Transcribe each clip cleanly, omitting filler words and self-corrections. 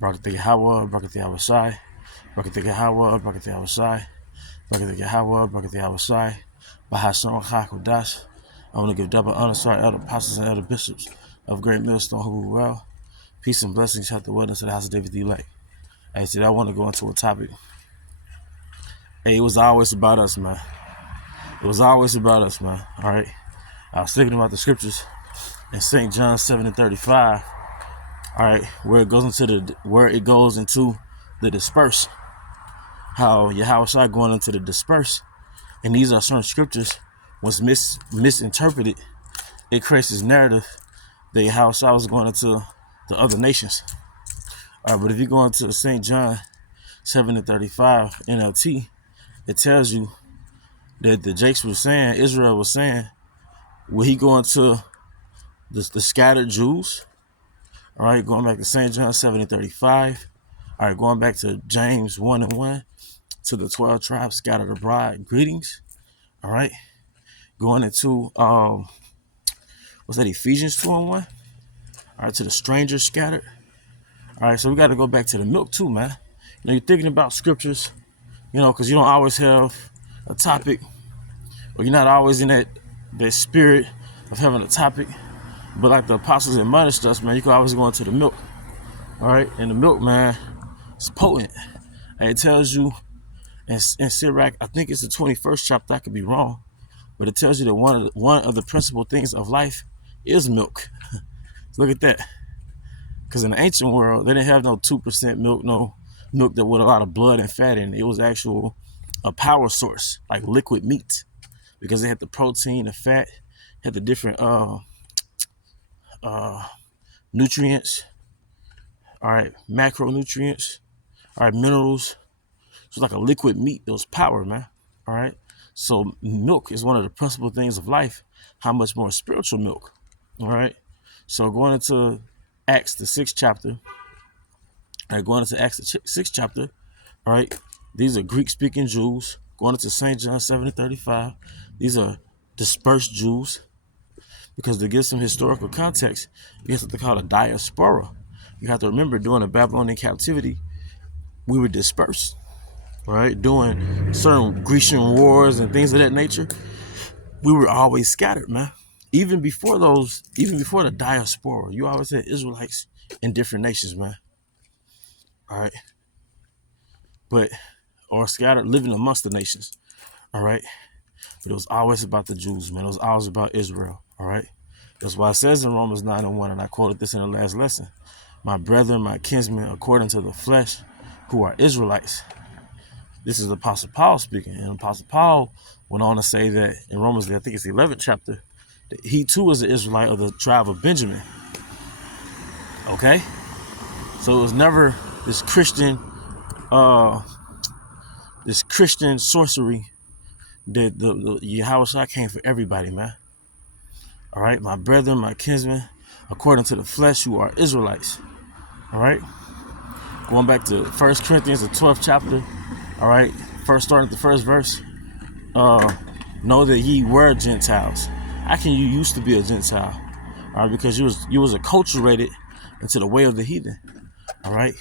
Barakatha Yahweh, Barakatha Yahweh Shai, Barakatha Yahweh, Barakatha Yahweh Shai, Barakatha Yahweh, Barakatha Yahweh Shai, Bahashon Hakodash. I want to give double honor to our elder apostles and elder bishops of Great Millstone who rule well. Peace and blessings have the witness of the house of David the elect. Hey, today I want to go into a topic. Hey, it was always about us, man. It was always about us, man. All right. I was thinking about the scriptures in St. John 7:35. All right, where it goes into the disperse. How Yahweh Shai going into the disperse, and these are certain scriptures was misinterpreted. It creates this narrative that Yahweh Shai was going into the other nations. All right, but if you go into St. John 7:35 NLT, it tells you that the Jakes was saying, Israel was saying, will he go into the scattered Jews? All right, going back to St. John 7:35. All right, going back to James 1:1, to the 12 tribes scattered abroad, greetings. All right, going into what's that, Ephesians 2:1. All right, to the strangers scattered. All right, so we got to go back to the milk too, man. You know, you're thinking about scriptures, you know, because you don't always have a topic, or you're not always in that spirit of having a topic. But like the apostles admonished us, man, you can always go into the milk. All right, and the milk, man, it's potent. And it tells you in Sirach, I think it's the 21st chapter, I could be wrong, but it tells you that one of the principal things of life is milk. Look at that. Because in the ancient world, they didn't have no 2% milk, no milk that with a lot of blood and fat in it. It was actual a power source, like liquid meat, because it had the protein, the fat, had the different nutrients, all right, macronutrients, all right, minerals. It's like a liquid meat. It was power, man. All right. So milk is one of the principal things of life. How much more spiritual milk? All right. So going into Acts, the 6th chapter. All right, going into Acts, the 6th chapter. All right. These are Greek-speaking Jews. Going into St. John 7:35. These are dispersed Jews. Because to give some historical context, you have to call it a diaspora. You have to remember during the Babylonian captivity, we were dispersed. Right, doing certain Grecian wars and things of that nature, we were always scattered, man. Even before the diaspora, you always had Israelites in different nations, man. All right, but or scattered, living amongst the nations. All right, but it was always about the Jews, man. It was always about Israel. All right, that's why it says in Romans 9:1, and I quoted this in the last lesson: "My brethren, my kinsmen, according to the flesh, who are Israelites." This is Apostle Paul speaking. And Apostle Paul went on to say that in Romans, I think it's the 11th chapter, that he too is an Israelite of the tribe of Benjamin. Okay? So it was never this Christian sorcery that the Yahweh Shai came for everybody, man. All right? My brethren, my kinsmen, according to the flesh, who are Israelites. All right? Going back to 1 Corinthians, the 12th chapter. All right? Starting at the first verse. Know that ye were Gentiles. How can you used to be a Gentile? All right, because you was acculturated into the way of the heathen. All right,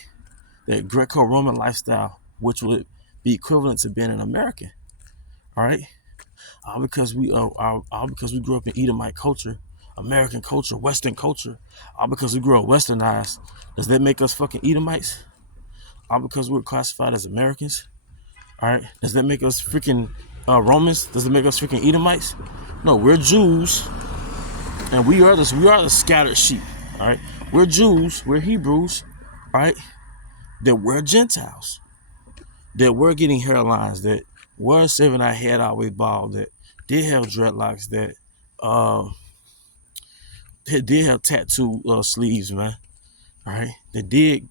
that Greco-Roman lifestyle, which would be equivalent to being an American. All right, all because we grew up in Edomite culture, American culture, Western culture. All because we grew up westernized. Does that make us fucking Edomites? All because we're classified as Americans. All right, does that make us freaking Romans? Does it make us freaking Edomites? No, we're Jews, and we are the scattered sheep. All right, we're Jews, we're Hebrews. All right, that we're Gentiles, that we're getting hairlines, that we're shaving our head all the way bald, that did have dreadlocks, that did have tattoo sleeves, man. All right, that did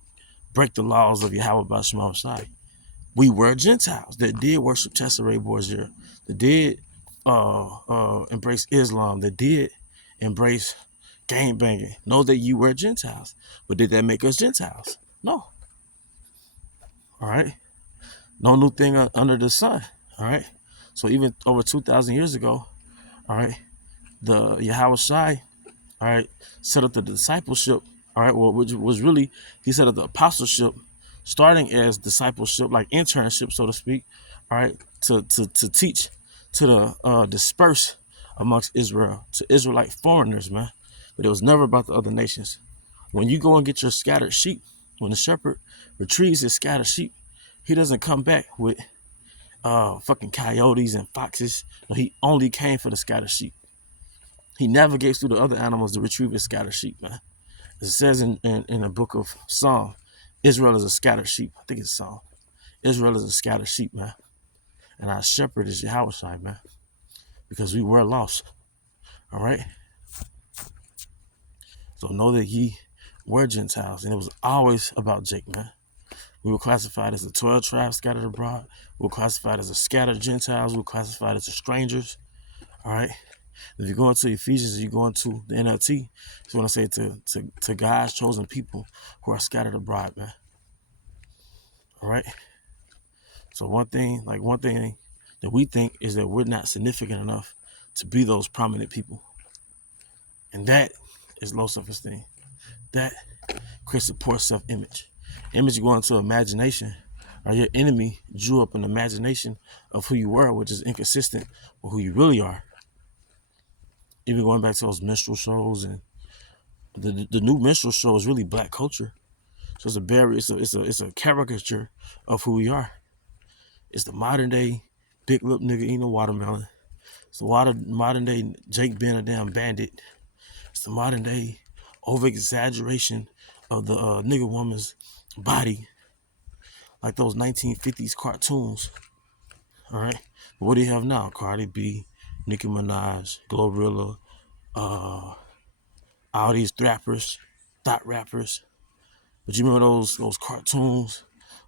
break the laws of Yahweh by Shema Shai. We were Gentiles that did worship Tesserae Borgia, that did embrace Islam, that did embrace gang banging. Know that you were Gentiles. But did that make us Gentiles? No. All right. No new thing under the sun. All right. So even over 2,000 years ago, all right, the Yahweh Shai, all right, set up the discipleship All right, well, which was really, he said of the apostleship, starting as discipleship, like internship, so to speak, all right, to teach, to the disperse amongst Israel, to Israelite foreigners, man. But it was never about the other nations. When you go and get your scattered sheep, when the shepherd retrieves his scattered sheep, he doesn't come back with fucking coyotes and foxes. No, he only came for the scattered sheep. He navigates through the other animals to retrieve his scattered sheep, man. It says in the book of Psalm, Israel is a scattered sheep. I think it's Psalm. Israel is a scattered sheep, man. And our shepherd is Yahweh, man. Because we were lost. All right? So know that ye were Gentiles. And it was always about Jake, man. We were classified as the 12 tribes scattered abroad. We were classified as the scattered Gentiles. We were classified as the strangers. All right? If you go into Ephesians, you go into the NLT, it's going to say to God's chosen people who are scattered abroad, man. All right? So one thing that we think is that we're not significant enough to be those prominent people. And that is low self-esteem. That creates a poor self-image. Image going into imagination, or your enemy drew up an imagination of who you were, which is inconsistent with who you really are. Even going back to those minstrel shows, and the new minstrel show is really black culture. So it's a caricature of who we are. It's the modern day big lip nigga eating a watermelon. It's the modern day Jake being a damn bandit. It's the modern day over exaggeration of the nigga woman's body, like those 1950s cartoons. All right, but what do you have now? Cardi B, Nicki Minaj, Glorilla, all these thought rappers. But you remember those cartoons,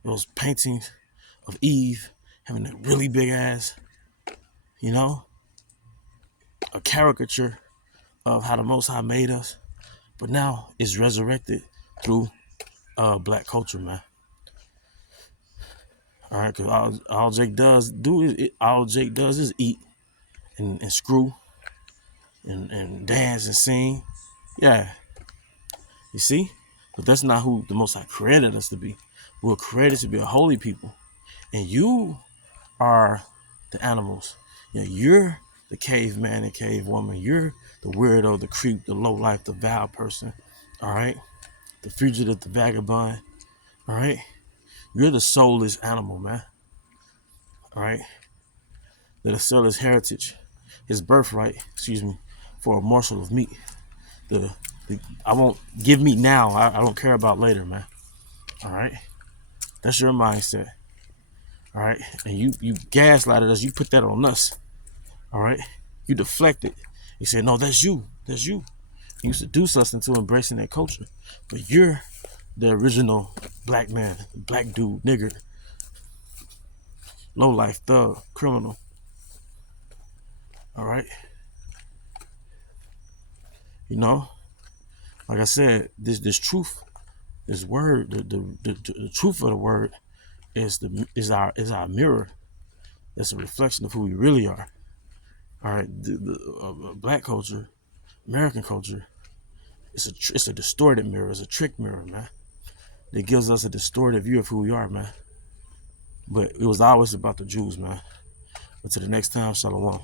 those paintings of Eve having that really big ass, you know, a caricature of how the Most High made us. But now it's resurrected through black culture, man. All right, because all Jake does is eat and screw and dance and sing. Yeah, you see? But that's not who the Most High created us to be. We were created to be a holy people. And you are the animals. You know, you're the caveman and cavewoman. You're the weirdo, the creep, the lowlife, the vile person. All right? The fugitive, the vagabond. All right? You're the soulless animal, man. All right? That'll sell his heritage, his birthright, for a morsel of meat. I won't give me now. I don't care about later, man. All right? That's your mindset. All right? And you gaslighted us. You put that on us. All right? You deflected. You said, no, that's you. That's you. You seduce us into embracing that culture. But you're the original black man, black dude, nigger, lowlife, thug, criminal. All right? You know, like I said, this truth, this word, the truth of the word is our mirror. It's a reflection of who we really are. All right, black culture, American culture, it's a distorted mirror. It's a trick mirror, man. It gives us a distorted view of who we are, man. But it was always about the Jews, man. Until the next time, shalom.